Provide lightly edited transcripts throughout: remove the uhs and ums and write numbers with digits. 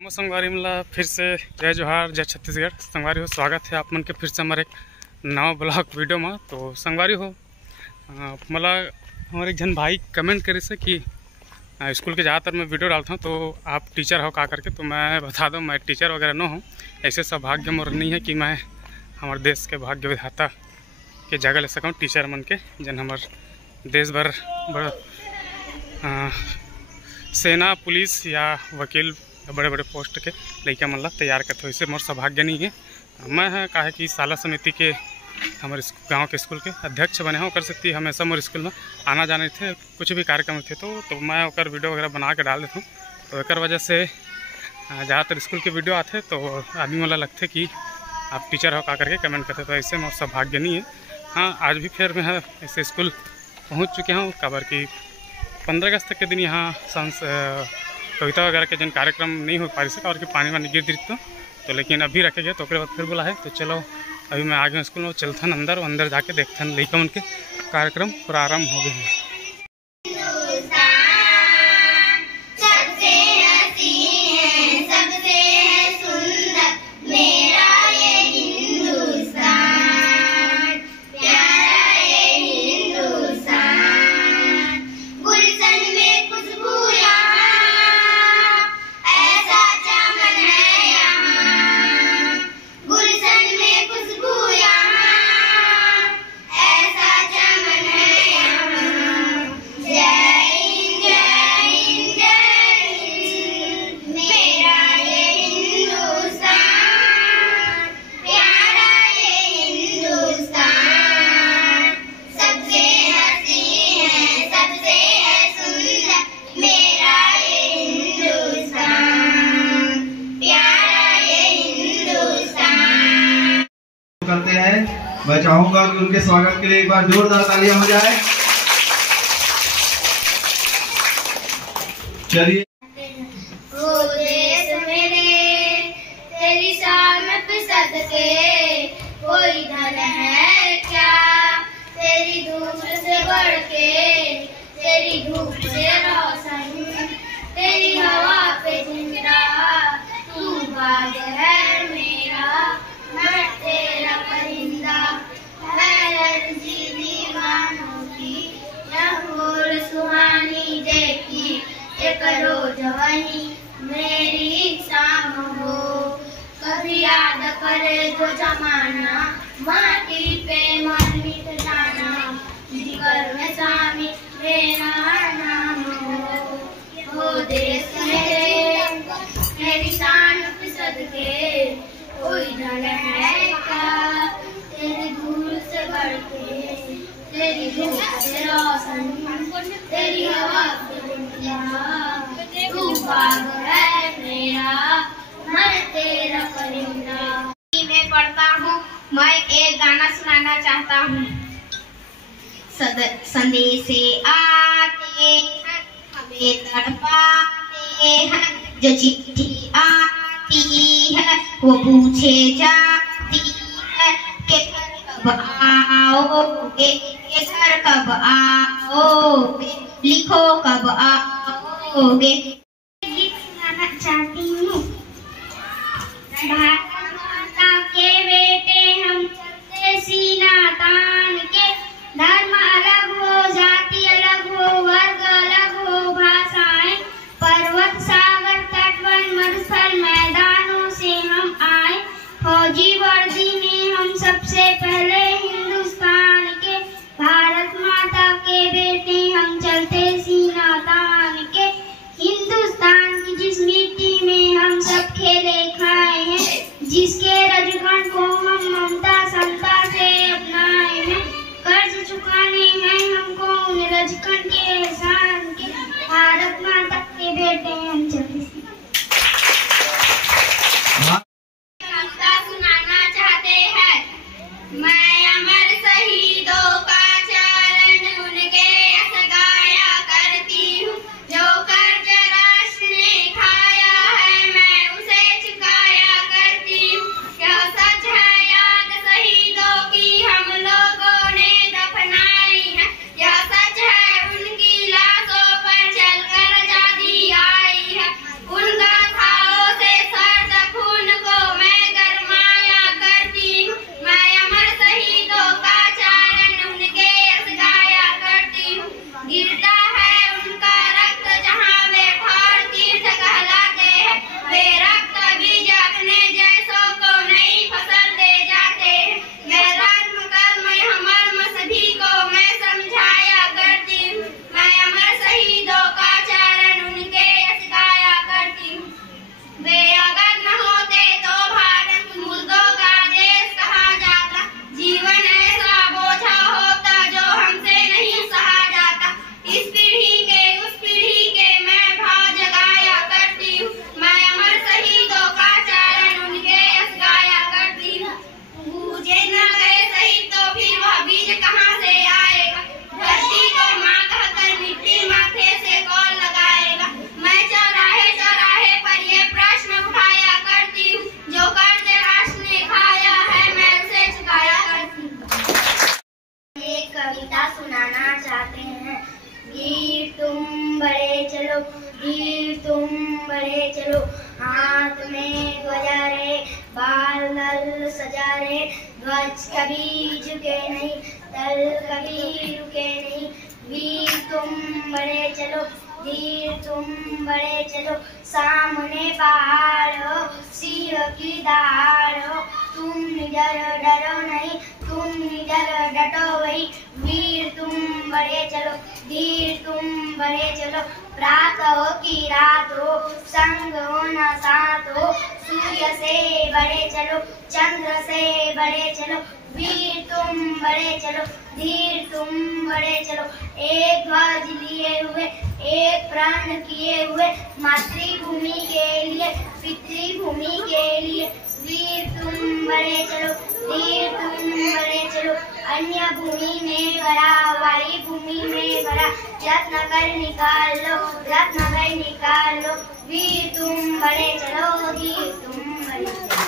संगवारी मला फिर से जय जोहार जय छत्तीसगढ़। संगवारी हो स्वागत है आप मन के फिर से हमारे एक नवा ब्लॉग वीडियो में। तो संगवारी हो मला हमारे एक जन भाई कमेंट करे से कि स्कूल के ज़्यादातर मैं वीडियो डालता हूँ तो आप टीचर हो का करके। तो मैं बता दूँ मैं टीचर वगैरह न हूँ, ऐसे सौभाग्य मोर नहीं है कि मैं हमारे देश के भाग्य विधाता के जगह ले सकूँ टीचर मन के जन हमारे देश भर बड़ा सेना पुलिस या वकील बड़े बड़े पोस्ट के लड़का मन ला तैयार करते हो, इससे मोर सौभाग्य नहीं है। मैं कहा कि शाला समिति के हमारे गांव के स्कूल के अध्यक्ष बने हो कर सकती है। हमेशा मोर स्कूल में आना जाने थे, कुछ भी कार्यक्रम थे तो मैं ओकर वीडियो वगैरह बना के डाल देता हूँ। तो एक वजह से ज़्यादातर स्कूल के वीडियो आते तो आदमी वाला लगते कि आप टीचर हो का करके कमेंट करते, तो ऐसे मोर सौभाग्य नहीं है। हाँ, आज भी फिर मैं ऐसे स्कूल पहुँच चुके हूँ खबर कि 15 अगस्त तक के दिन यहाँ कविता वगैरह के जन कार्यक्रम नहीं हो पा रही से और कि पानी वानी गिर दी तो लेकिन अभी रखे गए तो बाद फिर बोला है। तो चलो अभी मैं आ गया स्कूल में, चलते हैं अंदर जाके देखते हैं लड़का उनके कार्यक्रम प्रारंभ हो गए हैं। करते हैं, मैं चाहूंगा कि उनके स्वागत के लिए एक बार जोरदार तालियां हो जाए। चलिए। तेरी शामत सदके कोई धन है क्या, तेरी धूप से बढ़ के तेरी धूप से रोशन, तेरी हवा पे जिंदा तू बाग है मेरा, मैं तेरा परिंदा है दीवानों की नहूर सुहानी देखी एक रोज वही मेरी शाम हो। कभी याद करे जो जमाना माटी पे मन मिट जाना, जिगर में शामिल मेरा नाम हो देश मेरी शान पे सदके कोई धन है क्या, तेरी धूल से बढ़ के तेरी धूप से रोशन, तेरी हवा से तू बाग है मेरा, मैं तेरा परिंदा। मैं पढ़ता हूँ, मैं एक गाना सुनाना चाहता हूँ। संदेशे आते हैं हमें तड़पाते हैं, जो चिट्ठी आती है वो पूछे जाती है कि घर कब आओगे, कि घर कब आओगे, लिखो कब आओगे। गीत सुनाना चाहती हूँ। भारत माता के बेटे हम चलते सीना तान के, धर्म अलग हो जाति अलग हो वर्ग अलग हो भाषाएं, पर्वत सागर तटवन मरुस्थल मैदानों से हम आए, फौजी वर्दी में हम सबसे पहले हिंदुस्तान के, भारत माता के बेटे हम चलते सीना तान के, हिंदुस्तान की जिस मिट्टी में हम सब खेले खाए हैं, हाथ में ध्वजा रे, बाल दल सजा रे, ध्वज कभी झुके नहीं, दल कभी रुके नहीं। वीर तुम बड़े चलो, धीर तुम बड़े चलो, सामने पहाड़ हो, सिंह की दहाड़ हो, तुम निडर डरो नहीं, तुम निडर डटो वही। वीर तुम बड़े चलो, धीर तुम बड़े चलो, रात हो कि रात हो, संग हो न साथ हो, सूर्य से बड़े चलो, चंद्र से बड़े चलो। वीर तुम बड़े चलो, धीर तुम बड़े चलो, एक ध्वज लिए हुए, एक प्राण किए हुए, मातृभूमि के लिए, पितृभूमि के लिए। वीर तुम बड़े चलो, धीर तुम बड़े चलो, अन्य भूमि में भरा, हमारी भूमि में भरा, रत्न कर निकाल लो, रत्न कर निकाल लो। वीर तुम बड़े चलो, धीर तुम बड़े चलो।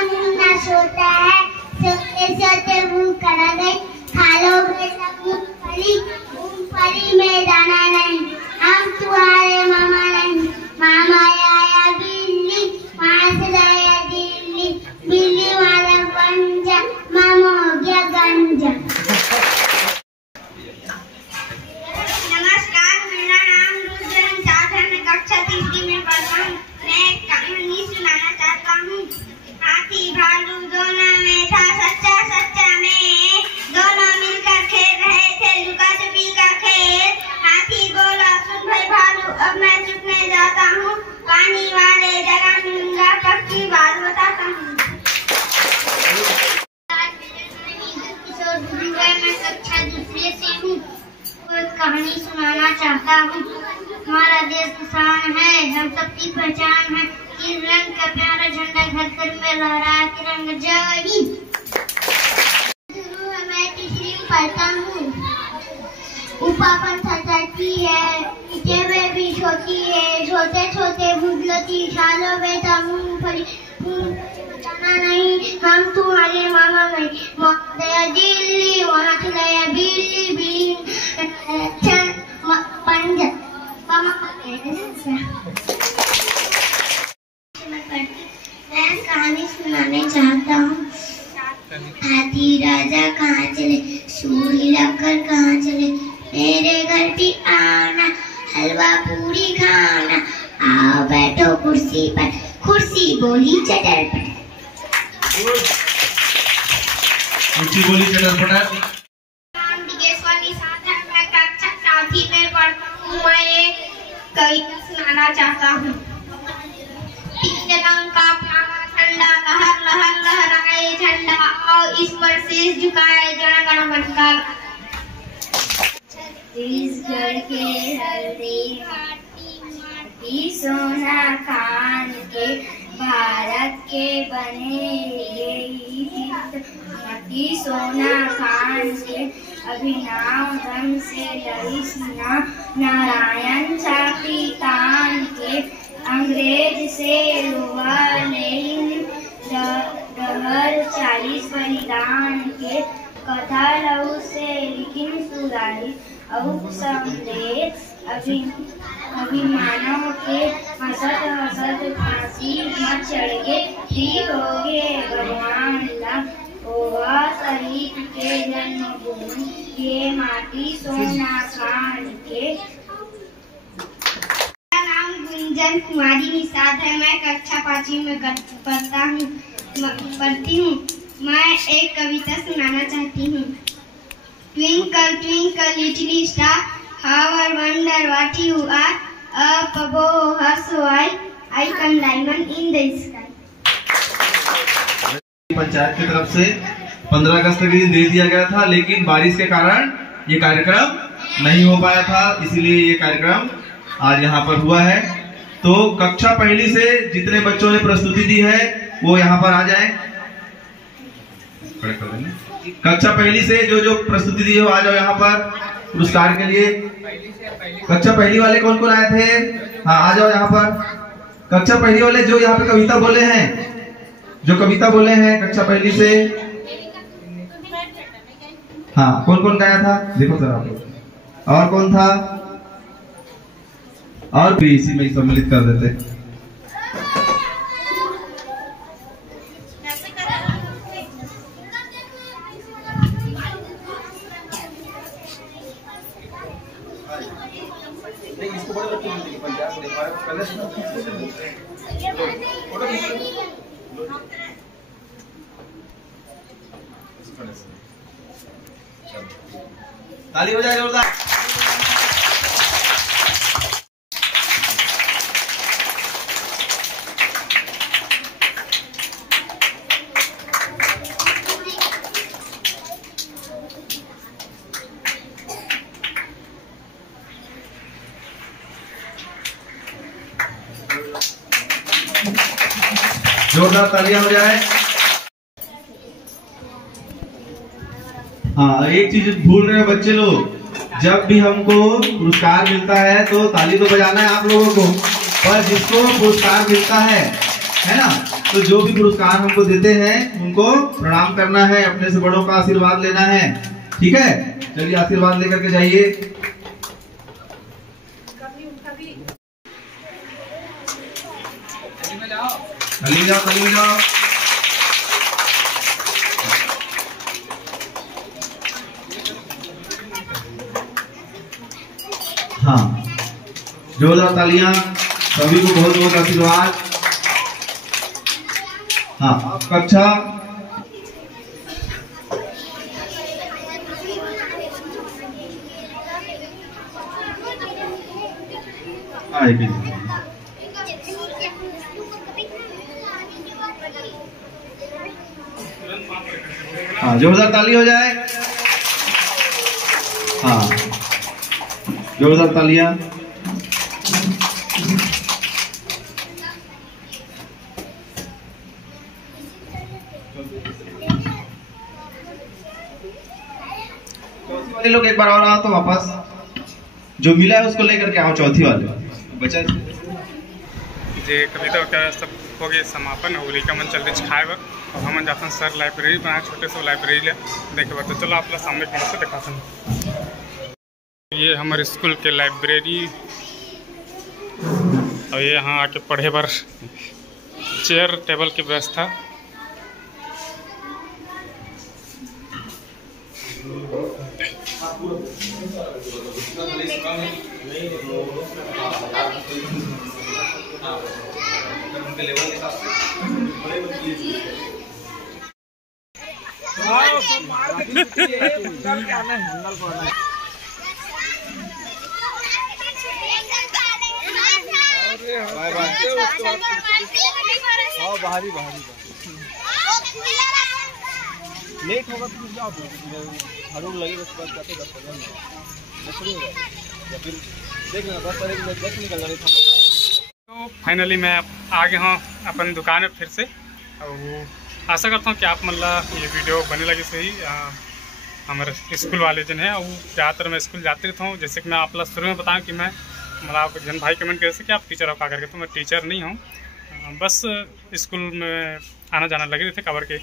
मुन्ना सोता है, सोते सोते मुंह करा गई, खा लो बेटा मूंगफली, मूंगफली में दाना नहीं, हम तुम्हारे मामा नहीं। मामा आया बिल्ली, वहाँ से लाया दिल्ली, बिल्ली वाला पंजा, मामा हो गया गंजा। नमस्कार, मेरा नाम रुजन साथ है, मैं कक्षा 3 में पढ़ता हूँ। मैं एक कहानी सुनाना चाहता हूँ। हाथी भालू दोनों में था सच्चा सच्चा में, दोनों मिलकर खेल रहे थे लुका छुपी का खेल। हाथी बोला सुन भाई भालू, अब मैं चुपने जाता हूँ, पानी वाले जगह मिलूंगा, पक्की बात बताता हूँ। मैं कक्षा 2 से हूँ, एक कहानी सुनाना चाहता हूँ। हमारा देश किसान है, हम सबकी पहचान है, इस रंग का प्यारा झंडा घर घर में लहराए तिरंगा जय हिंद। मैं तीसरी में पढ़ता हूँ। ऊपर छतरती है, नीचे में भी छोटी है, छोटे छोटे भूलती सालों में तो मूंगफली, बताना नहीं, हम तुम्हारे मामा नहीं। गया दिल्ली, वहाँ से गया बिल्ली, बिल्ली पंजा, मैं कहानी सुनाने चाहता हूँ। हाथी राजा कहाँ चले, सूरी लगकर कहाँ चले, मेरे घर भी आना, हलवा पूरी खाना, आओ बैठो कुर्सी पर, कुर्सी बोली चटर पटर। कुर्सी बोली चटर पटर। नाम दिगेश्वरी साधन, मैं कक्षा 4 में पढ़ता हूँ। मैं एक कविता सुनाना चाहता हूँ। तीन रंग का प्यारा झंडा, लहर लहर लहराए झंडा, आओ इस पर शीश झुकाए जन गण मन का। छत्तीसगढ़ के हल्दी माटी माटी सोना खान के, भारत के बने ये माटी सोना खान के, अभिनव ढंग से लड़ी सीना, नारायण छाती तान के, अंग्रेज से हुआ लेकिन डहर 40 बलिदान के, कथा लहू से लेकिन सुधारी और संदेश अभिमानों के, हसत हसत फांसी मत चढ़ के, ठीक हो गए भगवान ला, होगा शहीद के जन्मभूमि, ये माटी सोना खान के। गुंजन कुमारी निषाद है, मैं कक्षा 5 में पढ़ती हूँ। मैं एक कविता सुनाना चाहती हूँ। Twinkle twinkle little star, how I wonder what you are, up above her so I come diamond in the sky. Panchayat की तरफ से 15 अगस्त के दिन दे दिया गया था, लेकिन बारिश के कारण ये कार्यक्रम नहीं हो पाया था, इसीलिए ये कार्यक्रम आज यहाँ पर हुआ है। तो कक्षा 1 से जितने बच्चों ने प्रस्तुति दी है वो यहाँ पर आ जाएं। कक्षा 1 से जो प्रस्तुति दी हो आ जाओ यहाँ पर पुरस्कार के लिए। कक्षा 1 वाले कौन कौन आए थे? हाँ, आ जाओ यहाँ पर। कक्षा 1 वाले जो यहाँ पे कविता बोले हैं, जो कविता बोले हैं कक्षा 1 से, हाँ, कौन कौन गाया था देखो जरा। और कौन था? और भी इसी में सम्मिलित कर देते। ताली हो जाए जोरदार। जोरदार तालियां हो जाए। हाँ, एक चीज भूल रहे हो बच्चे लोग, जब भी हमको पुरस्कार मिलता है तो ताली तो बजाना है आप लोगों को, पर जिसको पुरस्कार मिलता है ना, तो जो भी पुरस्कार हमको देते हैं उनको प्रणाम करना है, अपने से बड़ों का आशीर्वाद लेना है। ठीक है, चलिए आशीर्वाद लेकर के जाइए। ताली जाओ, ताली जाओ। हाँ, जोरदार तालियां, सभी को बहुत बहुत आशीर्वाद। हाँ, कक्षा हाँ, जोरदार ताली हो जाए। हाँ, जोरदार तालियां। चौथी वाले लोग एक बार और आओ तो वापस, जो मिला है उसको लेकर के आओ। चौथी वाले बचा जे कविता वगैरह सब हो गए समापन, होली का मन चलते खाए बर, और हम जाते हैं सर लाइब्रेरी बनाए, छोटे से लाइब्रेरी ले देखे बात। तो चलो आप सामने कहीं से दिखाते हैं। ये हमारे स्कूल के लाइब्रेरी, और ये यहाँ आके पढ़े बर चेयर टेबल की व्यवस्था। बाहरी लेट होगा तो जाओ, हड़ूर लगेगा उसके बाद जाते 10 शुरू हो जाएगा, या फिर देख लेना 10 निकल जाने। तो फाइनली मैं आ गया हूँ अपन दुकान में फिर से, और आशा करता हूँ कि आप मतलब ये वीडियो बने लगे सही। हमारे स्कूल वाले जन है, वो ज़्यादातर मैं स्कूल जाते रहता हूँ। जैसे कि मैं आप शुरू में बताऊँ कि मैं मतलब आप जन भाई कमेंट करे कि आप टीचर हो का करके, तो मैं टीचर नहीं हूँ, बस स्कूल में आना जाना लगे रहते खबर के।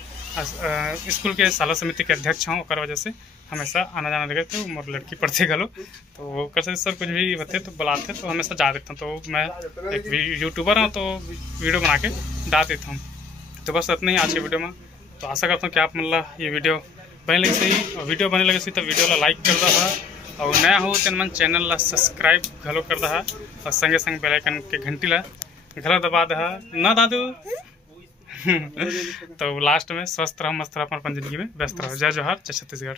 स्कूल के साला समिति के अध्यक्ष हूँ, और वजह से हमेशा आना जाना लगे थे। मोर लड़की पढ़ते गलो तो कैसे सर कुछ भी होते तो बुलाते, तो हमेशा जा देता हूँ। तो मैं एक यूट्यूबर हूँ, तो वीडियो बना के डाल देता हूँ। तो बस इतना ही आज की वीडियो में। तो आशा करता हूँ कि आप मतलब ये वीडियो बने लगे सही, और वीडियो बने लगे सही तो वीडियो ला लाइक कर दहा, और नया हो तो मन चैनल ला सब्सक्राइब घलो कर दहा, और संगे संग बेल आइकन के घंटी ला घलो दबा दहा ना दादू। तो लास्ट में स्वस्थ रहो, मस्त रहो, अपन जिंदगी में व्यस्त रहो। जय जोहार, जय छत्तीसगढ़।